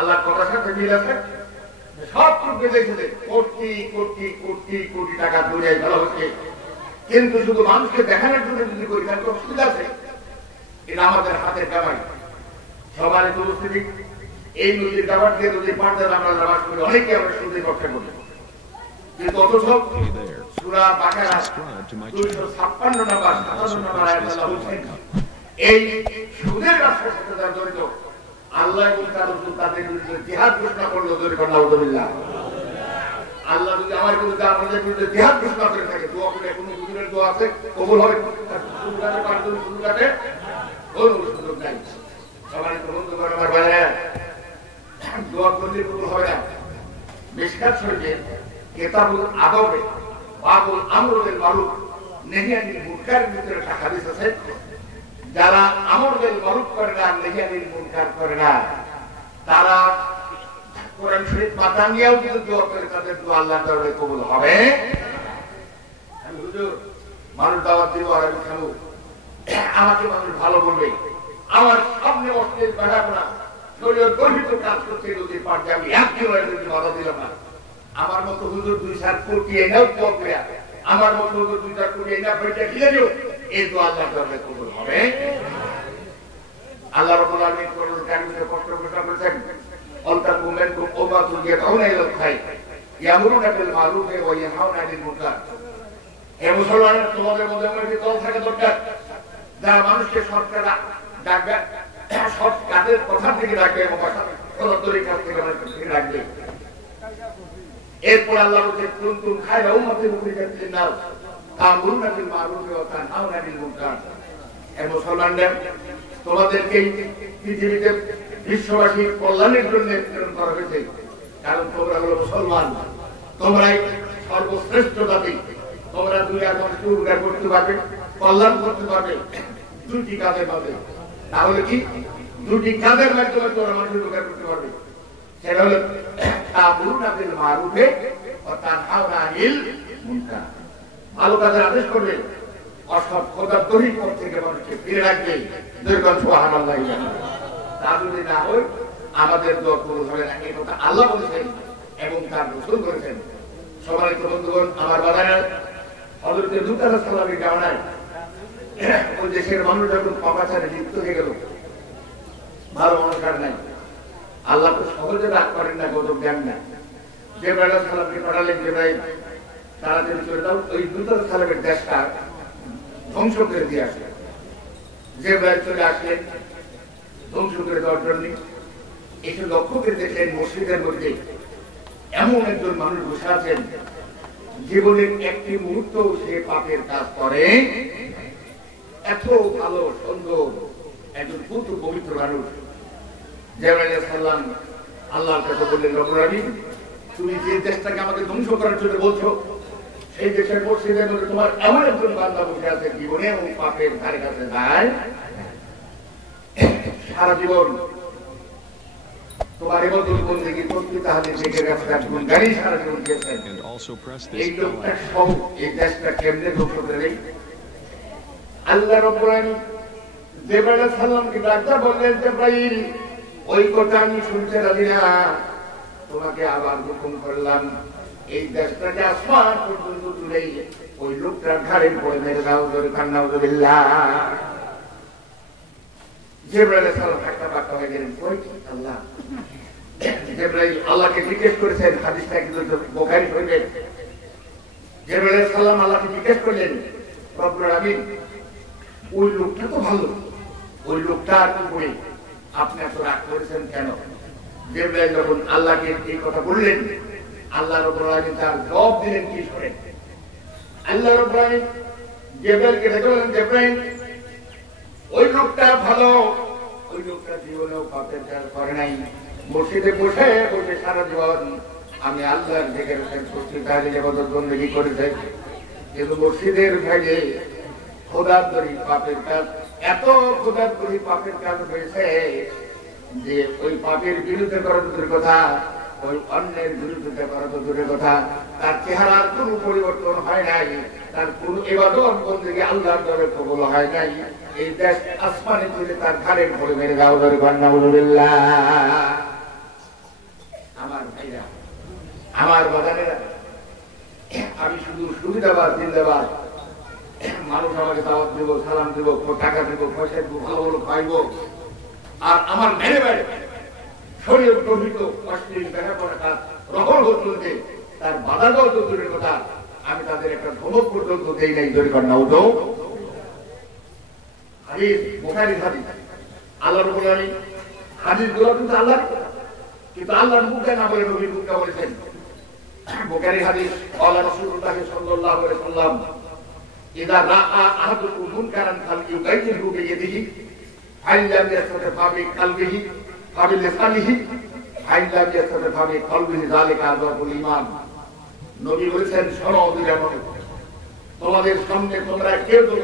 আল্লাহর কথার সাথে মিল আছে। সব টুকরে দেখেছে কোটি কোটি কোটি কোটি টাকা দৌড়িয়ে ফেলা হচ্ছে, কিন্তু শুধু মানুষকে দেখানোর জন্য যদি করি তাহলে তো সুবিধা আছে। এটা আমাদের হাতের কামাই। সবার উপস্থিতি এই নদীর কাবার দিয়ে নদীর পার দিয়ে আমরা নামাজ করি, অনেকে আমরা সুদের রক্ষা করি, কিন্তু অথচ সূরা বাকারা 256 নম্বর 57 নম্বর আয়াতে আল্লাহ বলেন এই সুদের ব্যবসার সাথে যারা জড়িত আল্লাহ এবং তার রাসূল তাদের বিরুদ্ধে জিহাদ ঘোষণা করলো। জোরে বলেন আলহামদুলিল্লাহ। আল্লাহ যদি আমার বিরুদ্ধে আমাদের বিরুদ্ধে জিহাদ ঘোষণা করে থাকে, দোয়া করে কোনো হুজুরের দোয়া আছে কবুল হবে? সুদগারে পাঁচজন সুদগারে কোনো সুযোগ নাই। সবাই তো বন্ধু করে আমার ভাইরা দোয়া করলে কবুল হবে না। মিশকাত শরীফে কিতাবুল আদবে বাবুল আমর বিল মারুফ নাহি আনিল মুনকারের ভিতরে একটা হাদিস আছে, যারা আমর বিল মারুফ করে না, নাহি আনিল মুনকার করে না, তারা কোরআন শরীফ মাথা নিয়েও যদি দোয়া করে তাদের দোয়া আল্লাহর দরবারে কবুল হবে। আমি হুজুর মানুষ দাওয়াত দিব আর আমি খাবো, আমাকে মানুষ ভালো বলবে, আমার সামনে অশ্লীল বেড়াপড়া শরীয়ত গর্হিত কাজ করতে যদি পারছে আমি একজনের যদি বাধা দিলাম না। আমার মতো হুজুর 2-4 কোটি এনাও দোয়া করে, আমার মতো হুজুর 2-4 কোটি এনা বইটা খিলে দিও, এই দোয়া আল্লাহর দরবারে কবুল হবে। আল্লাহ রাব্বুল আলামিন কোরআন কারীমে কষ্ট ঘোষণা করেছেন অল্টাকুম মিনকুম উম্মাতুন ইয়াদউনা ইলাল খায়র ইয়ামুরুনা বিল মারুফ ওয়া ইয়ানহাউনা আনিল মুনকার। হে মুসলমানরা, তোমাদের মধ্যে এমন একটি দল থাকা দরকার যারা মানুষকে সরকার ডাকবে, সৎ কাজের কথা থেকে রাখবে এবং সদরি কাজ থেকে রাখবে। এরপর আল্লাহ বলছে কুনতুম খায়রা উম্মাতিন উখরিজাত লিন-নাস তা'মুরুনা বিল মারুফ ওয়া তানহাউনা আনিল মুনকার। হে মুসলমানরা, তোমাদেরকে পৃথিবীতে বিশ্ববাসীর কল্যাণের জন্য প্রেরণ করা হয়েছে, কারণ তোমরা হলো মুসলমান, তোমরাই সর্বশ্রেষ্ঠ জাতি। তোমরা দুনিয়ার মানুষকে উদ্ধার করতে পারবে, কল্যাণ করতে পারবে দুটি কাজের মাধ্যমে। তাহলে কি দুটি কাজের মাধ্যমে তোমরা মানুষের উদ্ধার করতে পারবে? সেটা হলো তা'মুরুনা বিল মারুফ ওয়া তানহাউনা আনিল মুনকার, ভালো কাজের আদেশ করবে, অসৎ খোদার তরিক পথ থেকে মানুষকে ফিরে রাখবে। দুর্গণ সুবহানাল্লাহ। তা যদি না হয় আমাদের দোয়া কবুল হবে না, এই কথা আল্লাহ বলেছেন এবং তার রাসূল বলেছেন। সম্মানিত বন্ধুগণ, আমার বাজারে হযরত লূত আলাইহিস সালামের জামানায় ওই দেশের মানুষ যখন পাপাচারে লিপ্ত হয়ে গেল, ভালো মানুষের নাই, আল্লাহ তো সহজে রাগ করেন না, গজব দেন না। জিবরাইল আলাইহিস সালামকে পাঠালেন, জিবরাইল তাড়াতাড়ি চলে যাও, ওই লূত আলাইহিস সালামের দেশটা ধ্বংস করে দিয়ে আসে। জিবরাইল চলে আসলেন ধ্বংস করে দেওয়ার জন্য। এসে লক্ষ্য করে দেখলেন মসজিদের মধ্যে এমন একজন মানুষ বসে আছেন, জীবনের একটি মুহূর্ত সে পাপের কাজ করে, এত ভালো সুন্দর একজন পুত্র পবিত্র মানুষ। জিবরাইল আলাইহিস সালাম আল্লাহর কাছে বললেন, রব্বুল আলামিন, তুমি যে দেশটাকে আমাকে ধ্বংস করার জন্য বলছো, সেই দেশের মসজিদের মধ্যে তোমার এমন একজন বান্দা বসে আছে, জীবনে এবং পাপের ধারে কাছে যায়, সারা জীবন তোমার ইবাদত বন্দেগী করতে, তাহলে দেখে গেছে গুণগানি সারা জীবন দিয়েছেন। এই লোকটা সব এই দেশটা কেমনে ধ্বংস করে? আল্লাহ রাব্বুল আলামিন জিবরাইল আলাইহিস সালামকে ডাকতে বললেন, জিবরাইল, ওই কথা আমি শুনতে রাজি না, তোমাকে আবার হুকুম করলাম এই দেশটাকে আসমান পর্যন্ত তুলে ওই লোকটার ঘাড়ে পড়ে মেরে দাও। নাউযুবিল্লাহ। জিবরাইল আলাইহিস সালাম একটা বাক্য হয়ে গেলেন, কই আল্লাহ? জিবরাইল আল্লাহকে জিজ্ঞেস করেছেন, হাদিসটা কিন্তু বুখারী শরীফে। জিবরাইল আলাইহিস সালাম আল্লাহকে জিজ্ঞেস করলেন, রব্বুল আলামিন, ওই লোকটা তো ভালো, ওই লোকটার উপরে আপনি এত রাগ করেছেন কেন? জিবরাইল যখন আল্লাহকে এই কথা বললেন, আল্লাহ রাব্বুল আলামিন তার জবাব দিলেন কি শুনেন। আল্লাহ রাব্বুল আলামিন জিবরাইলকে বললেন, জিবরাইল, ওই লোকটা ভালো, ওই লোকটা জীবনেও পাপের কাজ করে নাই, মসজিদে বসে বসে সারা জীবন আমি আল্লাহর জিকির করছি, তাহলে ইবাদত বন্দেগী করেছে, কিন্তু মসজিদের বাইরে খোদার তরি পাপের কাজ, এত খোদার তরি পাপের কাজ হয়েছে যে ওই পাপের বিরুদ্ধে করা দূরের কথা, ওই অন্যের বিরুদ্ধে করা তো দূরের কথা, তার চেহারার কোনো পরিবর্তন হয় নাই, তার কোন ইবাদত বন্দেগী আল্লাহর দরবারে কবুল হয় নাই। এই দেশ আসমানে তুলে তার ঘাড়ে পড়ে মেরে দাও। নাউযুবিল্লাহ। দেবো, টাকা দেবো, পয়সা দেবো, ভালো ভালো খাইবো, আর আমার মেরে মেরে শরীর প্রভৃত অশ্লীল ব্যাপার কাজ রহল চলছে, তার বাধা দেওয়া তো দূরের কথা, আমি তাদের একটা ধমক পর্যন্ত দেই নাই। জোরে কর না উঠো। হাদিস বুখারীর হাদিস, আল্লাহ রাব্বুল আলামিন হাদিস গুলো কিন্তু আল্লাহর, কিন্তু আল্লাহর মুখে না বলে নবীর মুখে বলেছেন। বুখারীর হাদিস, আল্লাহ রাসূলুল্লাহ সাল্লাল্লাহু আলাইহি ওয়াসাল্লাম ইদা রাআ আহাদুকুম মুনকারান ফালইউগাইয়িরহু বিয়াদিহি ফাইন লাম ইয়াসতাতি বিকালবিহি ফাবিলিসানিহি ফাইন লাম ইয়াসতাতি বিকলবিহি যালিকা আযফুল ঈমান। নবী বলেছেন, শোনো দুইজন, তোমাদের সামনে তোমরা কেউ তো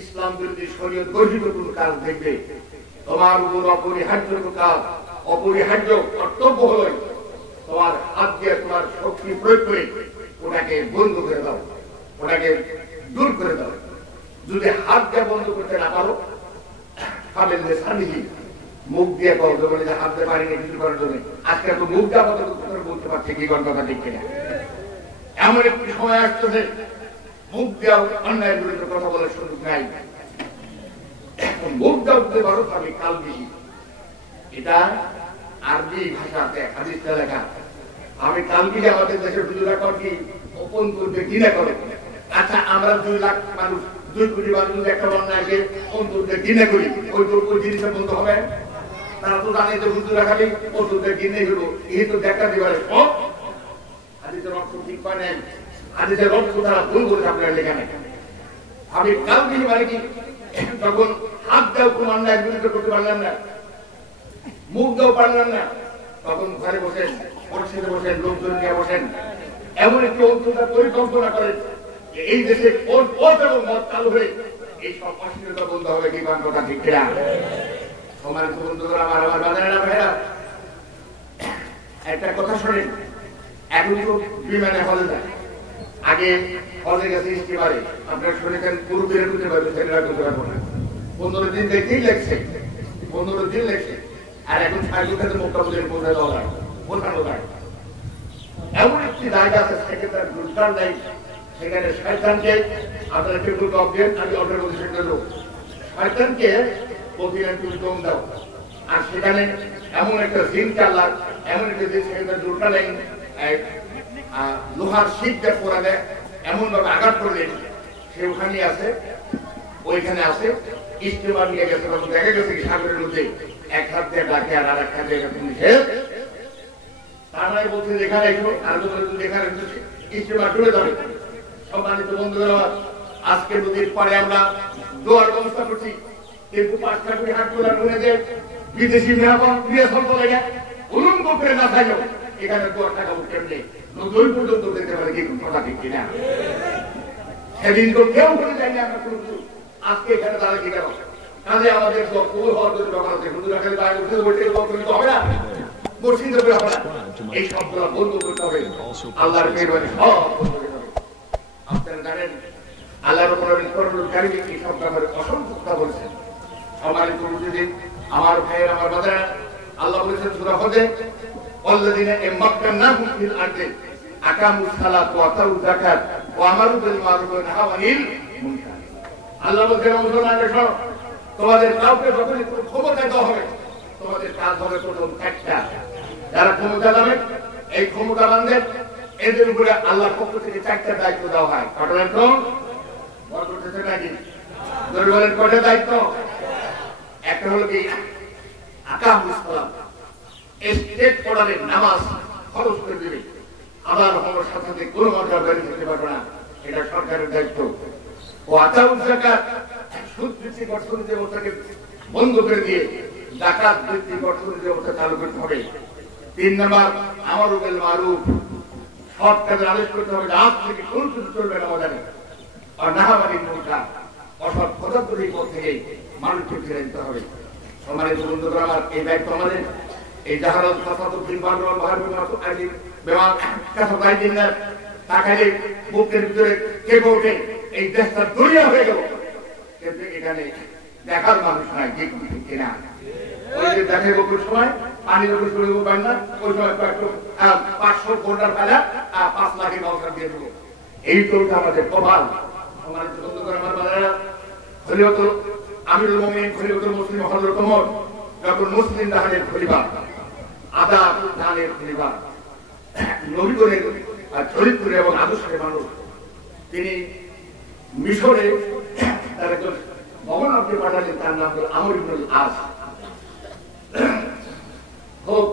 ইসলাম বিরোধী শরীয়ত বর্জিত কোন কাজ দেখবে, তোমার উপর অপরিহার্য কাজ, অপরিহার্য কর্তব্য হলো তোমার হাত দিয়ে তোমার শক্তি প্রয়োগ করে ওটাকে বন্ধ করে দাও, ওটাকে দূর করে দাও। যদি হাত দিয়ে বন্ধ করতে না পারো, খাবেন যে সানিহি, মুখ দিয়ে করো, বলে যে হাত দিয়ে পারিনি কিছু করার জন্য। আজকে তো মুখ দিয়ে বলতে পারছে কি কথা ঠিক কিনা। এমন একটি সময় আসতেছে মুখ দেওয়া অন্যায় বিরুদ্ধে কথা বলার সুযোগ নাই। মুখ দেওয়া উঠতে পারো আমি কাল বেশি, এটা আরবি ভাষাতে হাদিসে লেখা। আমি কালকে আমাদের দেশের হুজুরা কি ওপেন করবে কিনা করে। আচ্ছা, আমরা 2 লাখ মানুষ, 2 কোটি মানুষ যদি একটা অন্যায়কে ওপেন করবে কিনা করি, ওই জিনিসটা বন্ধ হবে? তারা তো জানে যে হুজুরা খালি ওষুধে কিনে হলো, এই তো দেখা দিবারে সব হাদিসের অর্থ ঠিক পায় না। হাদিসের অর্থ তারা ভুল বলে আপনার লেখা নেই। আমি কালকে মানে কি, তখন হাত দেও কোন অন্যায় বিরুদ্ধে করতে পারলাম না, মুখ দেও পারলাম না, তখন ঘরে বসেন, পরিষদে বসেন, লোকজন নিয়ে বসেন, এমন একটি অন্তর্জাল পরিকল্পনা করেন যে এই দেশে কোন পথ এবং মত চালু হয়ে এই সব অশ্লীলতা বন্ধ হবে। কি কথা ঠিক কিনা? সম্মানিত বন্ধুরা, আমার বাজারেরা ভাইরা, একটা কথা শোনেন। এখন তো বিমানে হলে যায়, আগে হলে গেছে ইস্টিমারে, আপনারা শুনেছেন পুরুষের করতে পারবে, ছেলেরা করতে পারবো না। 15 দিন দেখতেই লেগছে, 15 দিন লেগছে। আর এখন সাইকেল মোকাবিলে বোঝানো যায়। এমন একটি জায়গা আছে, সেখানে রোজগার নেই, সেখানে শয়তানকে আপনারা কিন্তু অবজেন, আমি অর্ডার করছি সেটা লোক শয়তানকে প্রতিদিন তুমি দম দাও। আর সেখানে এমন একটা জিন চাল্লা, এমন একটা জিন, সেখানে রোজগার নেই, লোহার শিখটা পরা দেয়, এমন ভাবে আঘাত করলেন সে ওখানে আছে, ওইখানে আছে। ইস্তেমার নিয়ে গেছে, তখন দেখা গেছে কি সাগরের মধ্যে এক হাত দিয়ে ডাকে আর এক হাত দিয়ে তারাই বলছে যেখানে এসো, আর যেখানে ইস্তেমার ডুবে যাবে। সম্মানিত বন্ধুরা, আজকে নদীর পাড়ে আমরা দোয়ার ব্যবস্থা করছি, কিন্তু 5টা করে হাট তোলার মনে যে বিদেশি মেহমান প্রিয় সম্পর্কে উলঙ্গ করে না থাকলেও এখানে দোয়ার টাকা উঠে নেই, নদী পর্যন্ত যেতে পারে। কি কথা ঠিক কিনা? সেদিন তো কেউ করে যায়নি আমরা কোনো কিছু, আজকে এখানে তারা কি গেল কাজে আমাদের কবুল হওয়ার জন্য ব্যবহার আছে। হুজুর আকারে বাইরে উঠে বসে হবে না, মসজিদে হবে না, এই সবগুলো বন্ধ করতে হবে। আল্লাহর মেহরবানি সব বন্ধ করতে হবে। আপনারা জানেন আল্লাহর উপর কারিমে এই সব ব্যাপারে অসংখ্য কথা বলেছেন। সম্মানিত মুসলিম আমার ভাইয়ের, আমার বাজার, আল্লাহ বলেছেন সূরা হজে, ওয়াল্লাযিনা মাক্কান্নাহুম ফিল আরদি আকামুস সালাত ওয়া আতাউয যাকাত ওয়া আমারু বিল মারুফ ওয়া নাহাউ আনিল মুনকার। আল্লাহ বলেছেন, মুসলমানরা শোনো, তোমাদের কাউকে যখন ক্ষমতা দেওয়া হবে, তোমাদের কাজ হবে প্রথম একটা, যারা ক্ষমতা যাবে এই ক্ষমতা বান্ধব এদের উপরে আল্লাহর পক্ষ থেকে 4টা দায়িত্ব দেওয়া হয়। কটা দায়িত্ব বড় করতেছে নাকি? বলেন কটা দায়িত্ব? একটা হলো কি আকামুস সালাত, স্টেট পড়ালে নামাজ খরচ করে দেবে, আবার হওয়ার সাথে সাথে কোনো মর্যাদা বাড়ি করতে পারবে না, এটা সরকারের দায়িত্ব। ও আতাউয যাকাত, সুদ ভিত্তিক অর্থনীতি ব্যবস্থাকে বন্ধ করে দিয়ে যাকাত ভিত্তিক অর্থনীতি ব্যবস্থা চালু করতে হবে। 3 নম্বর আমারু বিল মারুফ, সৎ কাজের আদেশ করতে হবে, আজ থেকে কোনো কিছু চলবে না বাজারে। আর নাহাউ আনিল মুনকার, অসৎ পদার্থের পথ থেকে মানুষকে ফিরে দিতে হবে। সম্মানিত বন্ধুরা আমার, এই দায়িত্ব আমাদের। এই জাহারাত ফাসাদুদ্দিন বানওয়াল বাহাদুর আলী বেমান কাছে বাইদিন না তাকালে বুকের ভিতরে কেঁপে ওঠে, এই দেশটা দুনিয়া হয়ে গেল, কিন্তু এখানে দেখার মানুষ নাই। ঠিক কিনা? ওই যে দেখে বকুর সময় পানি যখন শুরু পায় না, ওই সময় 500 ঘন্টার ফেলা 5 লাখের নৌকা দিয়ে দেবো। এই তো আমাদের প্রভাব। সম্মানিত বন্ধুরা আমার বাজারা, খলিফাতুল আমিরুল মুমিনিন খলিফাতুল মুসলিম হযরত ওমর যখন মুসলিম জাহানের খলিফা, আদাব জাহানের খলিফা, নবীগণের চরিত্র এবং আদর্শের মানুষ, তিনি মিশরে তার একজন গভর্নরকে পাঠালেন, তার নাম হল আমর ইবনুল আস। খুব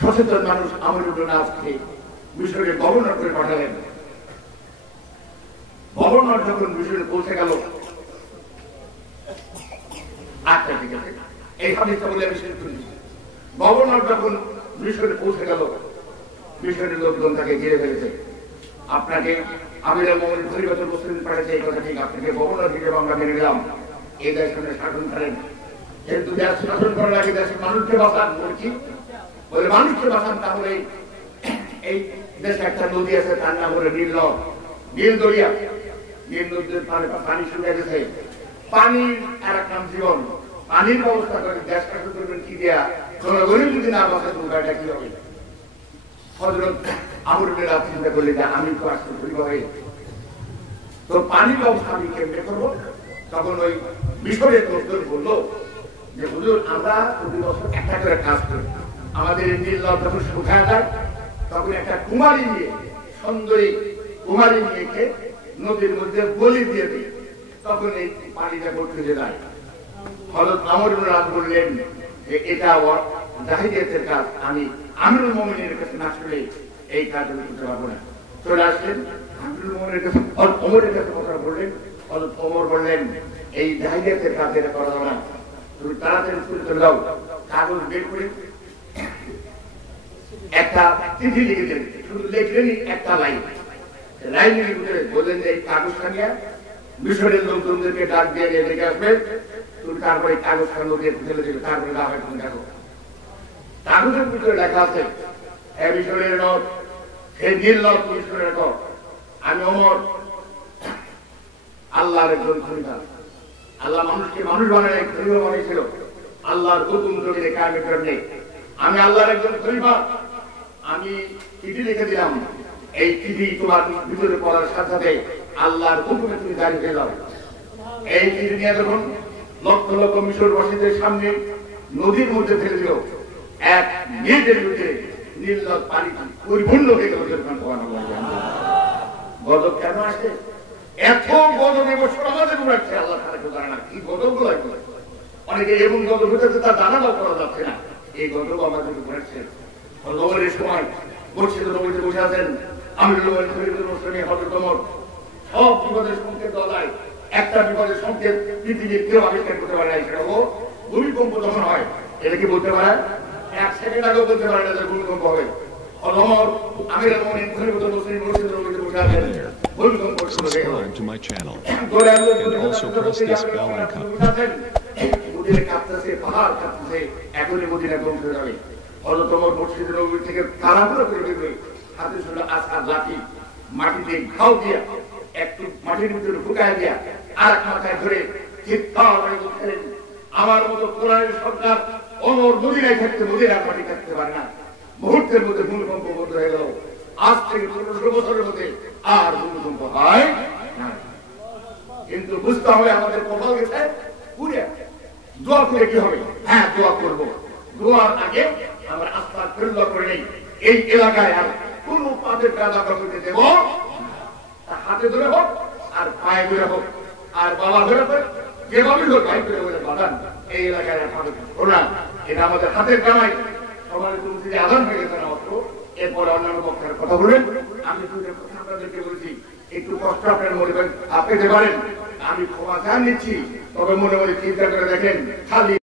সচেতন মানুষ আমর ইবনুল আসকে মিশরের গভর্নর করে পাঠালেন। গভর্নর যখন মিশরে পৌঁছে গেল, আচ্ছা ঠিক আছে, এই হাদিসটা বলে আমি শেষ করি। গভর্নর যখন মিশরে পৌঁছে গেল, মিশরের লোকজন তাকে ঘিরে ফেলেছে। আপনাকে আমিরুল মুমিনিন খলিফাতুল মুসলিমিন পাঠাচ্ছে, এই কথা ঠিক, আপনাকে গভর্নর হিসেবে আমরা মেনে নিলাম, এই দেশের শাসন করেন, কিন্তু দেশ শাসন করার আগে দেশের মানুষকে বাঁচান। বলছি বলে মানুষকে বাঁচান, তাহলে এই দেশে একটা নদী আছে, তার নাম হলো নীল নদ, নীল দরিয়া। নীল নদীর পানি শুকিয়ে গেছে, পানির আর এক নাম জীবন। পানির ব্যবস্থা করে দেশ শাসন করবেন কি দেয়া, জনগণের যদি না বাঁচে তো উপায়টা কি হবে? হযরত আমর ইবনুল আস চিন্তা করলেন যে আমি তো আসলে খলিফা হয়ে, তো পানির ব্যবস্থা আমি কেমনে করবো? তখন ওই মিশরের লোকজন বললো যে হুজুর, আমরা প্রতি বছর একটা করে কাজ করি, আমাদের নীল নদ যখন শুকায় যায় তখন একটা কুমারী নিয়ে, সুন্দরী কুমারী নিয়ে নদীর মধ্যে বলি দিয়ে দিই, তখন এই পানিটা বর্তিতে যায়। হযরত আমর ইবনুল আস বললেন যে এটা জাহিলিয়াতের কাজ, আমি আমিরুল মুমিনিনের কাছে না শুনে এই কাজ আমি করতে পারবো না। চলে আসলেন আমিরুল মুমিনিনের কাছে, ওমরের কাছে কথা বললেন। হযরত ওমর বললেন এই জাহিলিয়াতের কাজ এটা করা যাবে না, তুমি তাড়াতাড়ি চলে যাও, কাগজ বের করে একটা চিঠি লিখে দেন। শুধু লিখলেনই একটা লাইন, লাইনের ভিতরে বললেন যে এই কাগজটা নিয়ে মিশরের লোকজনদেরকে ডাক দিয়ে লিখে আসবে, তুমি তারপরে কাগজটা নদীতে ফেলে দেবে, তারপরে না হয় তুমি দেখো। কাগজের ভিতরে লেখা আছে মিশরের নদ, সেই নীল নদ মিশরের রেকর্ড, আমি ওমর আল্লাহর একজন খলিফা। আল্লাহ মানুষকে মানুষ বানায় খলিফা বানিয়েছিল, আল্লাহর হুকুম জমিনে কায়েমের জন্য। আমি আল্লাহর একজন খলিফা, আমি চিঠি লিখে দিলাম, এই চিঠি তোমার ভিতরে পড়ার সাথে সাথে আল্লাহর হুকুমে তুমি জারি হয়ে যাও। এই চিঠি নিয়ে যখন লক্ষ লক্ষ মিশরবাসীদের সামনে নদীর মধ্যে ফেলে দিল, এক মিনিটের মধ্যে নীল নদ পানি পরিপূর্ণ হয়ে গেল। গজব কেন আসে? এত গজব এবছর আমাদের উড়াচ্ছে, আল্লাহ তারা কেউ জানে না কি গজব গুলো। অনেকে এমন গজব হতেছে তার জানাটাও করা যাচ্ছে না, এই গজব আমাদের উড়াচ্ছে। গজবের সময় মসজিদে নবীতে বসে আছেন আমিরুল মুমিনিন খলিফাতুল মুসলিমিন হযরত ওমর, সব বিপদের সংকেত দেওয়া যায়, একটা বিপদের সংকেত পৃথিবীর কেউ আবিষ্কার করতে পারে না, সেটা ও ভূমিকম্প যখন হয়। এটা কি বলতে পারে? এক সেকেন্ড আগেও বলতে পারে না যে ভূমিকম্প হবে। ওমর আমিরুল মুমিনিন খলিফাতুল মুসলিমিন মসজিদে নবীতে বসে আছেন, ভূমিকম্প শুরু হয়ে গেল। And also press this bell icon. Medina কাঁপতেছে, পাহাড় কাঁপতেছে, এখনই মদিনা ধ্বংস হয়ে যাবে। হযরত ওমর মসজিদের নববী থেকে তাড়াহুড়ো করে বেরোয়, হাতে ছিল আছাড় লাঠি, মাটিতে ঘাও দিয়া, একটু মাটির ভিতরে ঢুকায় দিয়া আর এক মাথায় ধরে চিৎকার করে বলছিলেন, আমার মতো কোরআনের সরকার ওমর মদিনায় থাকতে মদিনার মাটি থাকতে পারে না। মুহূর্তের মধ্যে ভূমিকম্প বন্ধ হয়ে গেল। আজ থেকে ১৫০০ বছরের মধ্যে আর ভূমিকম্প হয় না। কিন্তু বুঝতে হবে আমাদের কপাল গেছে পুড়ে। দোয়া করে কি হবে? হ্যাঁ, দোয়া করবো। দোয়ার আগে আমরা আস্তাগফিরুল্লাহ করে নেই, এই এলাকায় আর কোন পাপের কাজ আমরা করতে দেব, হাতে ধরে হোক আর পায়ে ধরে হোক আর বাবা ধরে হোক, যেভাবে হোক পায়ে ধরে বলে বাদান, এই এলাকায় আর পাবে না। এটা আমাদের হাতের কামাই। সবার তুমি যদি আদান হয়ে গেছে না মাত্র, এরপরে অন্যান্য পক্ষের কথা বলেন। আমি আপনাদেরকে বলছি, একটু কষ্ট আপনার মনে করেন, আপনি যে পারেন, আমি ক্ষমা চা নিচ্ছি, তবে মনে মনে চিন্তা করে দেখেন, খালি